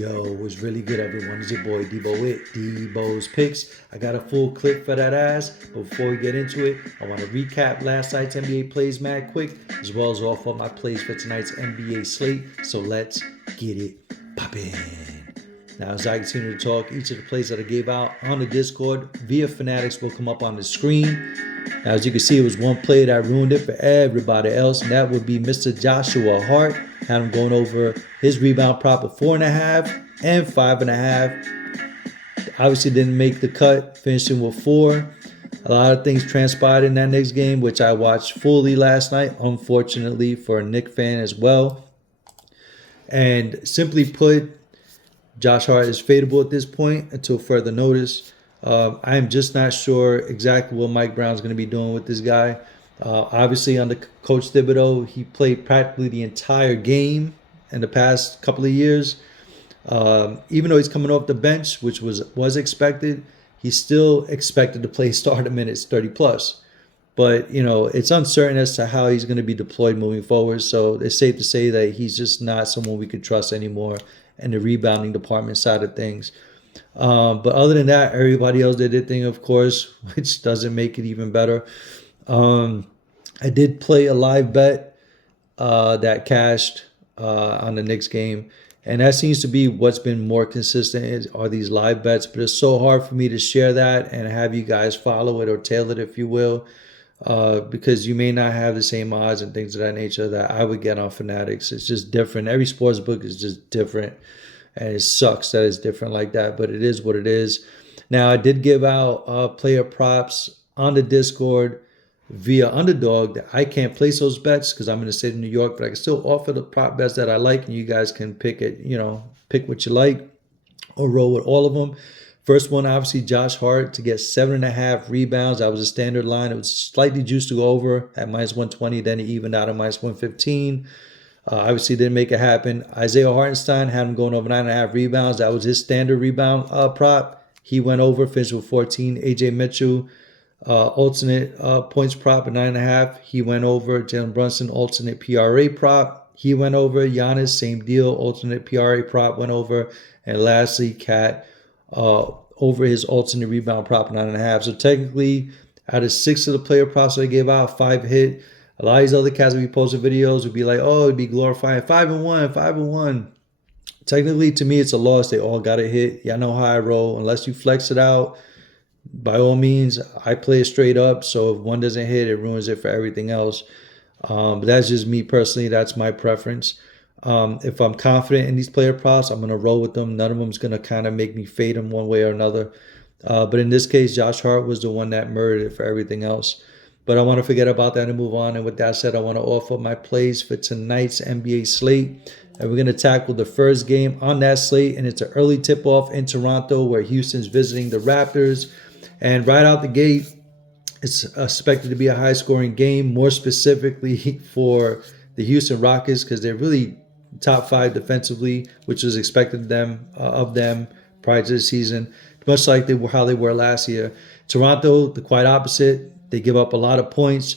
Yo, what's really good, everyone? It's your boy Debo with Debo's Picks. I got a full clip for that ass. But before we get into it, I want to recap last night's NBA plays mad quick, as well as offer my plays for tonight's NBA slate. So let's get it poppin'. Now, as I continue to talk, each of the plays that I gave out on the Discord via Fanatics will come up on the screen. Now, as you can see, it was one play that ruined it for everybody else, and that would be Mr. Joshua Hart. Had him going over his rebound prop of 4.5 and 5.5. Obviously didn't make the cut, finishing with 4. A lot of things transpired in that Knicks game, which I watched fully last night, unfortunately for a Knicks fan as well. And simply put, Josh Hart is fadeable at this point until further notice. I am just not sure exactly what Mike Brown's going to be doing with this guy. Obviously, under Coach Thibodeau, he played practically the entire game in the past couple of years. Even though he's coming off the bench, which was expected, he's still expected to play starter minutes 30 plus. But, it's uncertain as to how he's going to be deployed moving forward. So it's safe to say that he's just not someone we could trust anymore in the rebounding department side of things. But other than that, everybody else did their thing, of course, which doesn't make it even better. I did play a live bet that cashed on the Knicks game. And that seems to be what's been more consistent are these live bets. But it's so hard for me to share that and have you guys follow it or tail it, if you will, because you may not have the same odds and things of that nature that I would get on Fanatics. It's just different. Every sports book is just different. And it sucks that it's different like that, but it is what it is. Now, I did give out player props on the Discord via Underdog. I can't place those bets because I'm in the state of New York, but I can still offer the prop bets that I like, and you guys can pick it, pick what you like or roll with all of them. First one, obviously, Josh Hart to get 7.5 rebounds. That was a standard line. It was slightly juiced to go over at minus 120. Then he evened out at minus 115. Obviously, didn't make it happen. Isaiah Hartenstein had him going over 9.5 rebounds. That was his standard rebound prop. He went over, finished with 14. AJ Mitchell, alternate points prop at 9.5. He went over. Jalen Brunson, alternate PRA prop. He went over. Giannis, same deal. Alternate PRA prop went over. And lastly, Cat over his alternate rebound prop at 9.5. So technically, out of 6 of the player props that I gave out, 5 hit. A lot of these other cats that we posted videos would be like, oh, it'd be glorifying 5-1, 5-1. Technically, to me, it's a loss. They all got it hit. Y'all know how I roll. Unless you flex it out, by all means, I play it straight up. So if one doesn't hit, it ruins it for everything else. But that's just me personally. That's my preference. If I'm confident in these player props, I'm going to roll with them. None of them is going to kind of make me fade them one way or another. But in this case, Josh Hart was the one that murdered it for everything else. But I want to forget about that and move on. And with that said, I want to offer my plays for tonight's NBA slate. And we're going to tackle the first game on that slate. And it's an early tip-off in Toronto where Houston's visiting the Raptors. And right out the gate, it's expected to be a high-scoring game, more specifically for the Houston Rockets because they're really top 5 defensively, which was expected of them prior to the season, much like how they were last year. Toronto, the quite opposite. They give up a lot of points.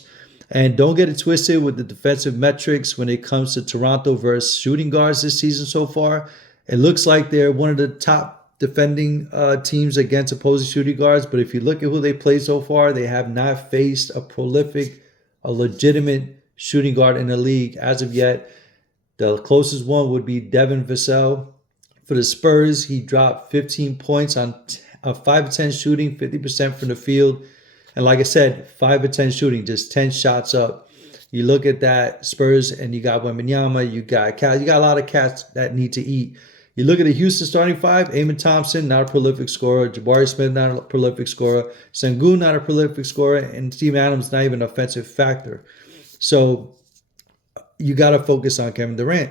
And don't get it twisted with the defensive metrics when it comes to Toronto versus shooting guards this season so far. It looks like they're one of the top defending teams against opposing shooting guards. But if you look at who they play so far, they have not faced a legitimate shooting guard in the league as of yet. The closest one would be Devin Vassell. For the Spurs, he dropped 15 points on 5-10 shooting, 50% from the field. And like I said, 5-10 shooting, just 10 shots up. You look at that Spurs, and you got Wembanyama, you got a lot of cats that need to eat. You look at the Houston starting 5, Amon Thompson, not a prolific scorer. Jabari Smith, not a prolific scorer. Sengun, not a prolific scorer. And Steve Adams, not even an offensive factor. So you got to focus on Kevin Durant.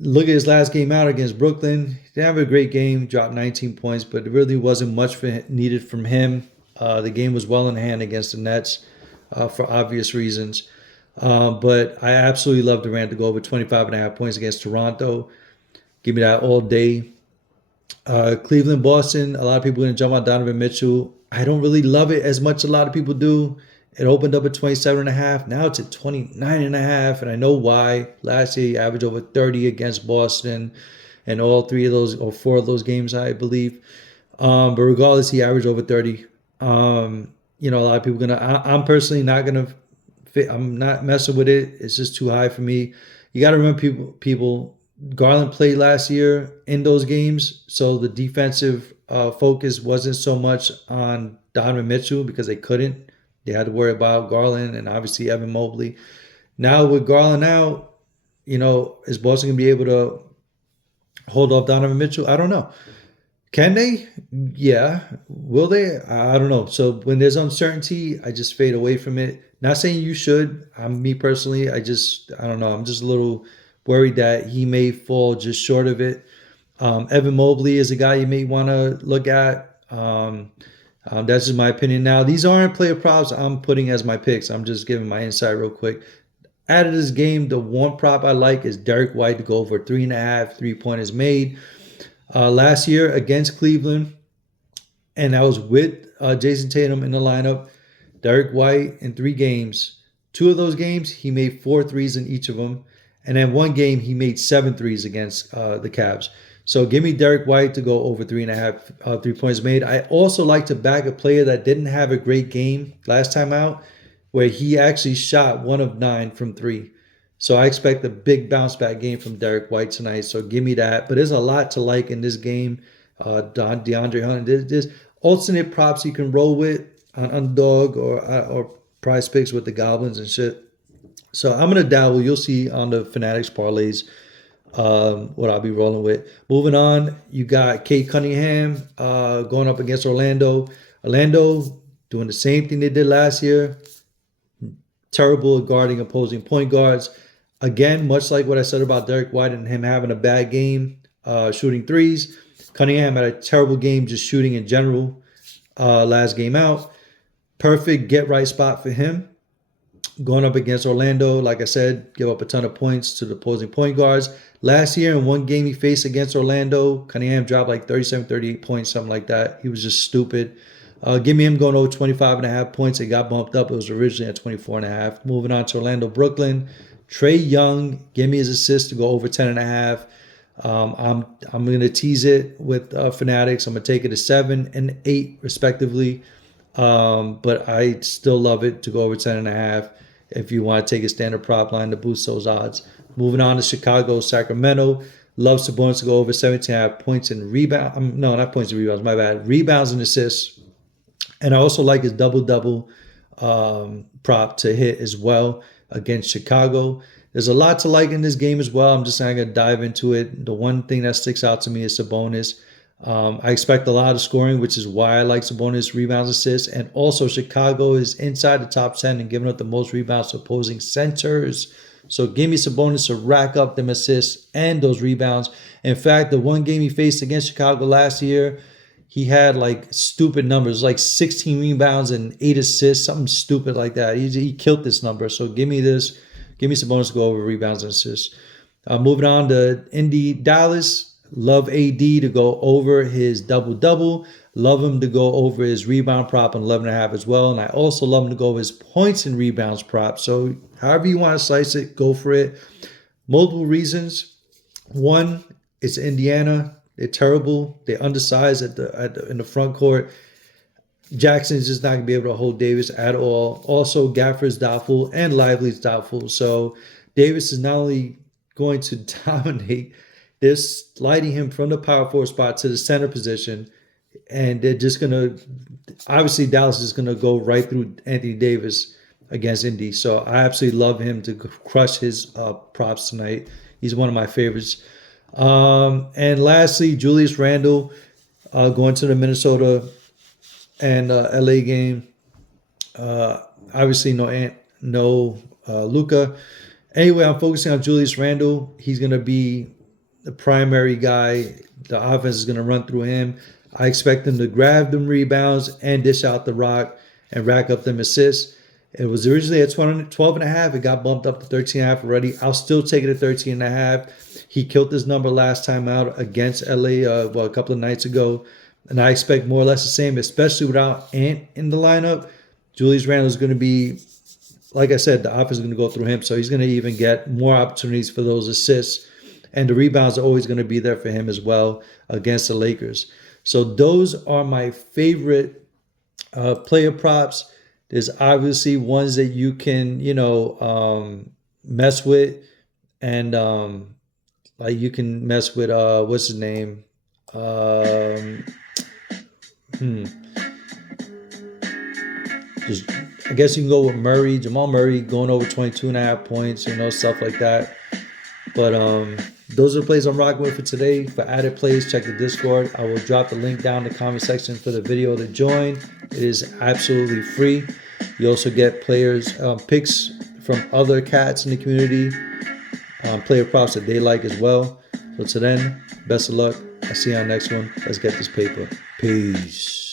Look at his last game out against Brooklyn. He didn't have a great game, dropped 19 points, but it really wasn't much needed from him. The game was well in hand against the Nets for obvious reasons. But I absolutely love Durant to go over 25.5 points against Toronto. Give me that all day. Cleveland, Boston, a lot of people are going to jump on Donovan Mitchell. I don't really love it as much as a lot of people do. It opened up at 27.5. Now it's at 29.5. And I know why. Last year he averaged over 30 against Boston. in all 4 of those games, I believe. But regardless, he averaged over 30. A lot of people I'm personally not gonna fit. I'm not messing with it. It's just too high for me. You got to remember, people. Garland played last year in those games, so the defensive focus wasn't so much on Donovan Mitchell because they couldn't. They had to worry about Garland and obviously Evan Mobley. Now with Garland out, is Boston gonna be able to hold off Donovan Mitchell? I don't know. Can they? Yeah. Will they? I don't know. So when there's uncertainty, I just fade away from it. Not saying you should. Me personally, I don't know. I'm just a little worried that he may fall just short of it. Evan Mobley is a guy you may want to look at. That's just my opinion. Now, these aren't player props I'm putting as my picks. I'm just giving my insight real quick. Out of this game, the one prop I like is Derek White to go over 3.5 3-pointers made. Last year against Cleveland, and I was with Jason Tatum in the lineup. Derek White in 3 games. 2 of those games, he made 4 threes in each of them. And then 1 game, he made 7 threes against the Cavs. So give me Derek White to go over 3.5 3-pointers made. I also like to back a player that didn't have a great game last time out, where he actually shot 1 of 9 from 3. So I expect a big bounce back game from Derek White tonight. So give me that. But there's a lot to like in this game. DeAndre Hunter. There's alternate props you can roll with on Underdog or Prizepicks with the Goblins and shit. So I'm gonna dabble. You'll see on the Fanatics parlays what I'll be rolling with. Moving on, you got Kate Cunningham going up against Orlando. Orlando doing the same thing they did last year. Terrible at guarding opposing point guards. Again, much like what I said about Derek White and him having a bad game shooting threes, Cunningham had a terrible game just shooting in general last game out. Perfect get-right spot for him. Going up against Orlando, like I said, give up a ton of points to the opposing point guards. Last year in 1 game he faced against Orlando, Cunningham dropped like 37, 38 points, something like that. He was just stupid. Give me him going over 25.5 points. It got bumped up. It was originally at 24.5. Moving on to Orlando, Brooklyn. Trae Young, give me his assist to go over 10.5. I'm going to tease it with Fanatics. I'm going to take it to 7 and 8 respectively. But I still love it to go over 10.5 if you want to take a standard prop line to boost those odds. Moving on to Chicago, Sacramento. Love Sabonis to go over 17.5 points and rebounds. No, not points and rebounds. My bad. Rebounds and assists. And I also like his double-double prop to hit as well against Chicago. There's a lot to like in this game as well. I'm just not going to dive into it. The one thing that sticks out to me is Sabonis. I expect a lot of scoring, which is why I like Sabonis rebounds, assists. And also Chicago is inside the top 10 and giving up the most rebounds to opposing centers. So give me Sabonis to rack up them assists and those rebounds. In fact, the 1 game he faced against Chicago last year, he had like stupid numbers, like 16 rebounds and 8 assists, something stupid like that. He killed this number. So give me this. Give me Sabonis to go over rebounds and assists. Moving on to Indy, Dallas. Love AD to go over his double-double. Love him to go over his rebound prop on 11.5 as well. And I also love him to go over his points and rebounds prop. So however you want to slice it, go for it. Multiple reasons. One, it's Indiana. They're terrible. They're undersized in the front court. Jackson's just not going to be able to hold Davis at all. Also, Gafford's doubtful and Lively's doubtful. So Davis is not only going to dominate, they're sliding him from the power forward spot to the center position. And they're just going to, obviously Dallas is going to go right through Anthony Davis against Indy. So I absolutely love him to crush his props tonight. He's one of my favorites. And lastly, Julius Randle going to the Minnesota and LA game. Obviously no Luka. Anyway, I'm focusing on Julius Randle. He's going to be the primary guy. The offense is going to run through him. I expect him to grab them rebounds and dish out the rock and rack up them assists. It was originally at 12.5. It got bumped up to 13.5 already. I'll still take it at 13.5. He killed this number last time out against LA, a couple of nights ago. And I expect more or less the same, especially without Ant in the lineup. Julius Randle is going to be, like I said, the offense is going to go through him. So he's going to even get more opportunities for those assists And the rebounds are always going to be there for him as well against the Lakers. So those are my favorite player props. There's obviously ones that you can, mess with, and like you can mess with what's his name? Um, hmm, just I guess you can go with Murray, Jamal Murray going over 22.5 points, stuff like that. But those are the plays I'm rocking with for today. For added plays, check the Discord. I will drop the link down in the comment section for the video to join. It is absolutely free. You also get players picks from other cats in the community, player props that they like as well. So to then, best of luck. I'll see you on the next one. Let's get this paper. Peace.